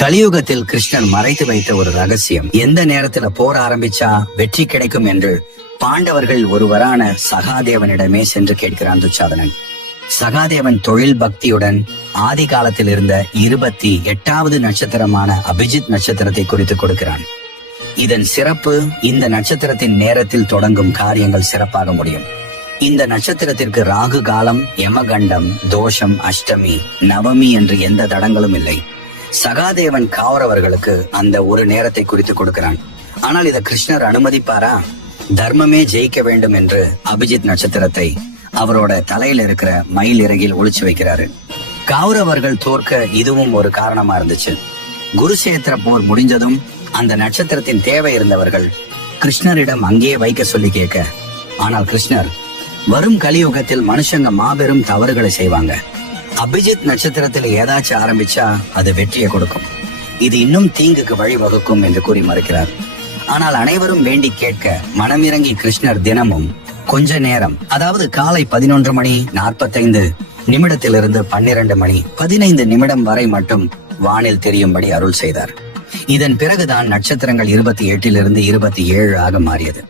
கலியுகத்தில் கிருஷ்ணன் மறைத்து வைத்த ஒரு ரகசியம். எந்த நேரத்துல போர் ஆரம்பிச்சா வெற்றி கிடைக்கும் என்று பாண்டவர்கள் ஒருவரான சகாதேவனிடமே சென்று கேட்கிறான் துச்சாதனன். சகாதேவன் தொழில் பக்தியுடன் ஆதி காலத்தில் இருந்த 28வது நட்சத்திரமான அபிஜித் நட்சத்திரத்தை குறித்து கொடுக்கிறான். இதன் சிறப்பு, இந்த நட்சத்திரத்தின் நேரத்தில் தொடங்கும் காரியங்கள் சிறப்பாக முடியும். இந்த நட்சத்திரத்திற்கு ராகு காலம், யமகண்டம், தோஷம், அஷ்டமி, நவமி என்று எந்த தடங்களும் இல்லை. சகாதேவன் கௌரவர்களுக்கு அந்த ஒரு நேரத்தை குறித்து கொடுக்கிறான். ஆனால் இதை கிருஷ்ணர் அனுமதிப்பாரா? தர்மமே ஜெயிக்க வேண்டும் என்று அபிஜித் நட்சத்திரத்தை அவரோட தலையில இருக்கிற மயில் இறகில் ஒளிச்சு வைக்கிறாரு. கௌரவர்கள் தோற்க இதுவும் ஒரு காரணமா இருந்துச்சு. குருஷேத்திர போர் முடிஞ்சதும் அந்த நட்சத்திரத்தின் தேவை இருந்தவர்கள் கிருஷ்ணரிடம் அங்கேயே வைக்க சொல்லி கேட்க, ஆனால் கிருஷ்ணர், வரும் கலியுகத்தில் மனுஷங்க மாபெரும் தவறுகளை செய்வாங்க. அபிஜித் நட்சத்திரத்தில் ஏதாச்சும் ஆரம்பிச்சா அது வெற்றியை கொடுக்கும், இது இன்னும் தீங்குக்கு வழிவகுக்கும் என்று கூறி மறுக்கிறார். ஆனால் அனைவரும் வேண்டி கேட்க மனமிறங்கி கிருஷ்ணர் தினமும் கொஞ்ச நேரம், அதாவது காலை 11:45 12 மணி 15 நிமிடம் வரை மட்டும் வானில் தெரியும்படி அருள் செய்தார். இதன் பிறகுதான் நட்சத்திரங்கள் 28 27 ஆக மாறியது.